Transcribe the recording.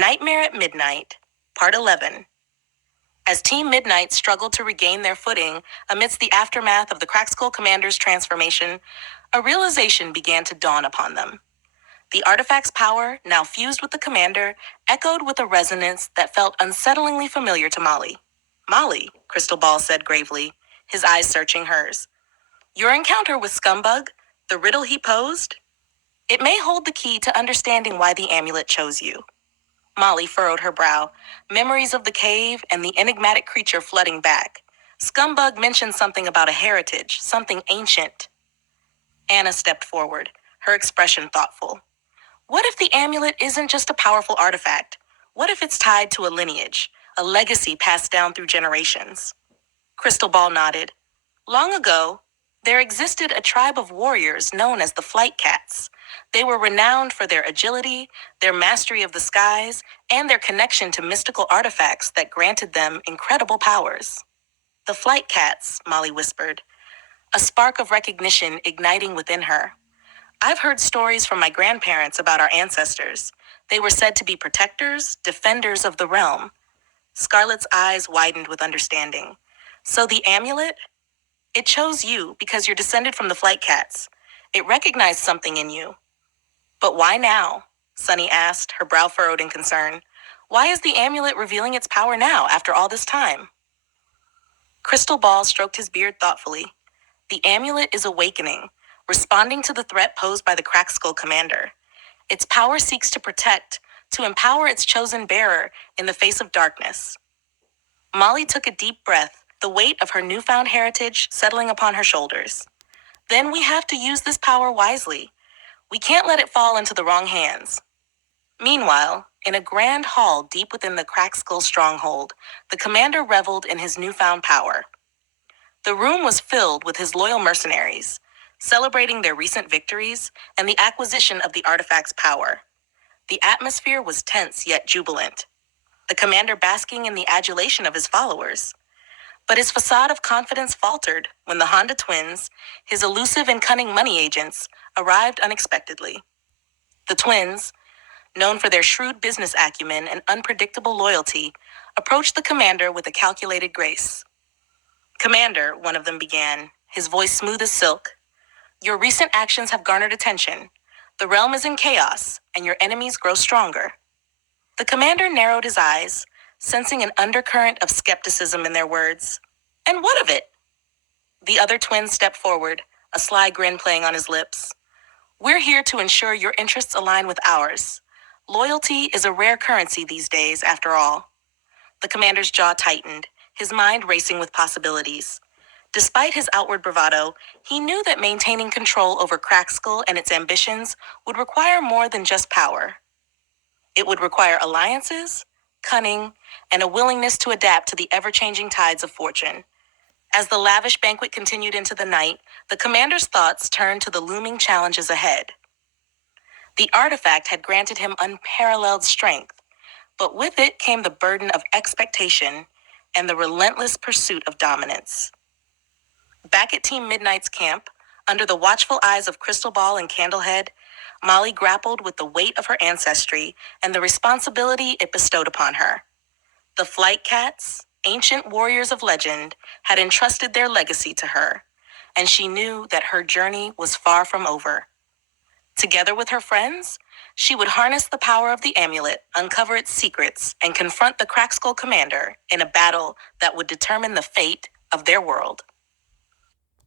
Nightmare at Midnight, Part 11. As Team Midnight struggled to regain their footing amidst the aftermath of the Crackskull Commander's transformation, a realization began to dawn upon them. The artifact's power, now fused with the commander, echoed with a resonance that felt unsettlingly familiar to Molly. "Molly," Crystal Ball said gravely, his eyes searching hers. "Your encounter with Scumbug, the riddle he posed, it may hold the key to understanding why the amulet chose you." Molly furrowed her brow, memories of the cave and the enigmatic creature flooding back. Scumbug mentioned something about a heritage, something ancient. Anna stepped forward, her expression thoughtful. "What if the amulet isn't just a powerful artifact? What if it's tied to a lineage, a legacy passed down through generations?" Crystal Ball nodded. "Long ago, there existed a tribe of warriors known as the Flight Cats. They were renowned for their agility, their mastery of the skies, and their connection to mystical artifacts that granted them incredible powers." "The Flight Cats," Molly whispered, a spark of recognition igniting within her. "I've heard stories from my grandparents about our ancestors. They were said to be protectors, defenders of the realm." Scarlett's eyes widened with understanding. "So the amulet? It chose you because you're descended from the Flight Cats. It recognized something in you." "But why now?" Sunny asked, her brow furrowed in concern. "Why is the amulet revealing its power now, after all this time?" Crystal Ball stroked his beard thoughtfully. "The amulet is awakening, responding to the threat posed by the Crackskull Commander. Its power seeks to protect, to empower its chosen bearer in the face of darkness." Molly took a deep breath, the weight of her newfound heritage settling upon her shoulders. "Then we have to use this power wisely. We can't let it fall into the wrong hands." Meanwhile, in a grand hall deep within the Crackskull stronghold, the commander reveled in his newfound power. The room was filled with his loyal mercenaries, celebrating their recent victories and the acquisition of the artifact's power. The atmosphere was tense yet jubilant, the commander basking in the adulation of his followers. But his facade of confidence faltered when the Honda twins, his elusive and cunning money agents, arrived unexpectedly. The twins, known for their shrewd business acumen and unpredictable loyalty, approached the commander with a calculated grace. "Commander," one of them began, his voice smooth as silk, "your recent actions have garnered attention. The realm is in chaos, and your enemies grow stronger." The commander narrowed his eyes, sensing an undercurrent of skepticism in their words. "And what of it?" The other twin stepped forward, a sly grin playing on his lips. "We're here to ensure your interests align with ours. Loyalty is a rare currency these days, after all." The commander's jaw tightened, his mind racing with possibilities. Despite his outward bravado, he knew that maintaining control over Crackskull and its ambitions would require more than just power. It would require alliances, cunning, and a willingness to adapt to the ever-changing tides of fortune. As the lavish banquet continued into the night, the commander's thoughts turned to the looming challenges ahead. The artifact had granted him unparalleled strength, but with it came the burden of expectation and the relentless pursuit of dominance. Back at Team Midnight's camp, under the watchful eyes of Crystal Ball and Candlehead, Molly grappled with the weight of her ancestry and the responsibility it bestowed upon her. The Flight Cats, ancient warriors of legend, had entrusted their legacy to her, and she knew that her journey was far from over. Together with her friends, she would harness the power of the amulet, uncover its secrets, and confront the Crackskull Commander in a battle that would determine the fate of their world.